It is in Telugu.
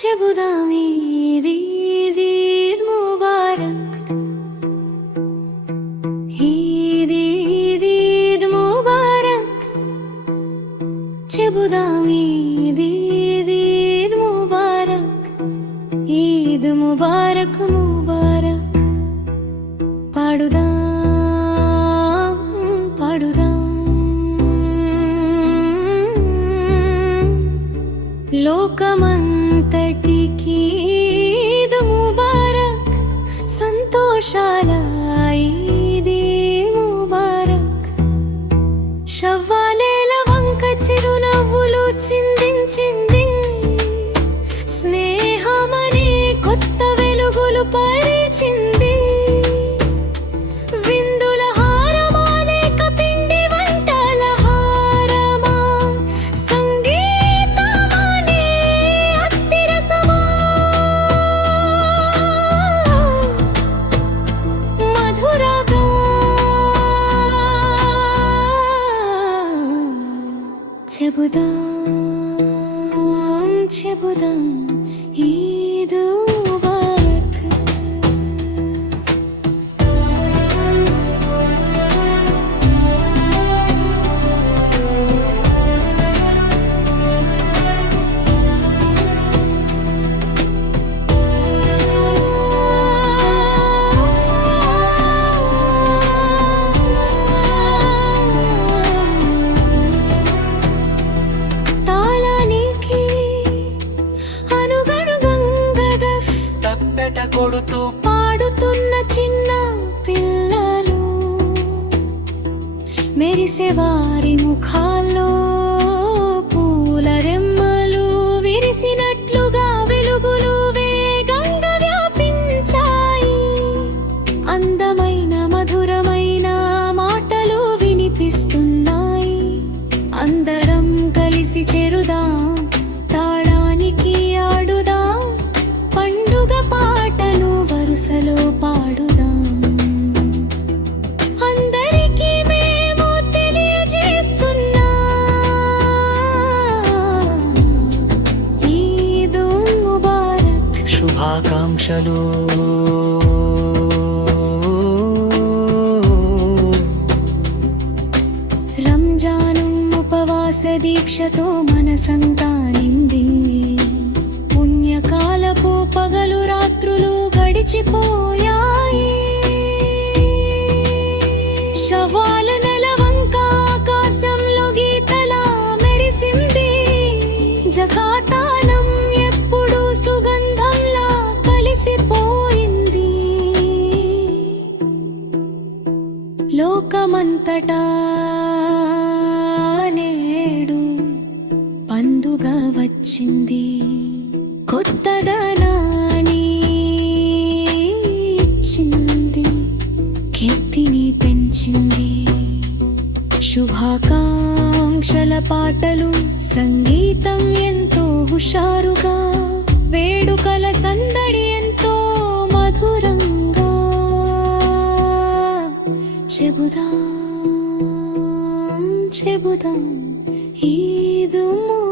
చెబుదాం ఈద్ ముబారక్, ఈద్ ముబారక్. చెబుదాం ఈద్ ముబారక్, ఈద్ ముబారక్ ముబారక్. పాడుదాం పాడుదాం లోకమంతటికి ఈద్ ముబారక్, సంతోషాల ఈద్ ముబారక్. షవ్వాలేల వంక చిరునవ్వులు చిందించింది, స్నేహమనే కొత్త వెలుగులు పరిచింది. విందుల హారమాలేక పిండి వంటల హారమా, సంగీతమనే అత్తిరసమా, మధురగా చెబుదాం చెబుదాం ఈద్ ముబారక్. తాళానికి అనుగణుగంగగా తప్పెట కొడుతూ పాడుతున్న చిన్న పిల్లలు, మెరిసే వారి ముఖాల్లో పూల రెమ్మలు విరిసినట్లుగా వెలుగులు వేగంగా వ్యాపించాయి. అందమైన మధురమైన మాటలు వినిపిస్తున్నాయి. అందరం కలిసి చేరుదాం, తాళానికి ఆడుదాం, పండుగ పాటను వరుసలో పాడుదాం. అందరికీ మేము తెలియజేస్తున్నాం ఈద్ ముబారక్. శుభాకాంక్షలు. రంజాను ఉపవాస దీక్షతో మనసంతా నిండి, పుణ్యకాలపు పగలు రాత్రులు గడిచిపోయాయి. శవాల నెలవంక ఆకాశంలో గీతలా మెరిసింది. జకాతానం ఎప్పుడు సుగంధంలా కలిసిపోయింది. లోకమంతటా నేడు పండుగ వచ్చింది. కొత్తదనాన్ని ఇచ్చింది, కీర్తిని పెంచింది. శుభాకాంక్షల పాటలు, సంగీతం ఎంతో హుషారుగా, వేడుకల సందడి ఎంతో మధురంగా. చెబుదాం చెబుదాం ఈద్ ముబారక్.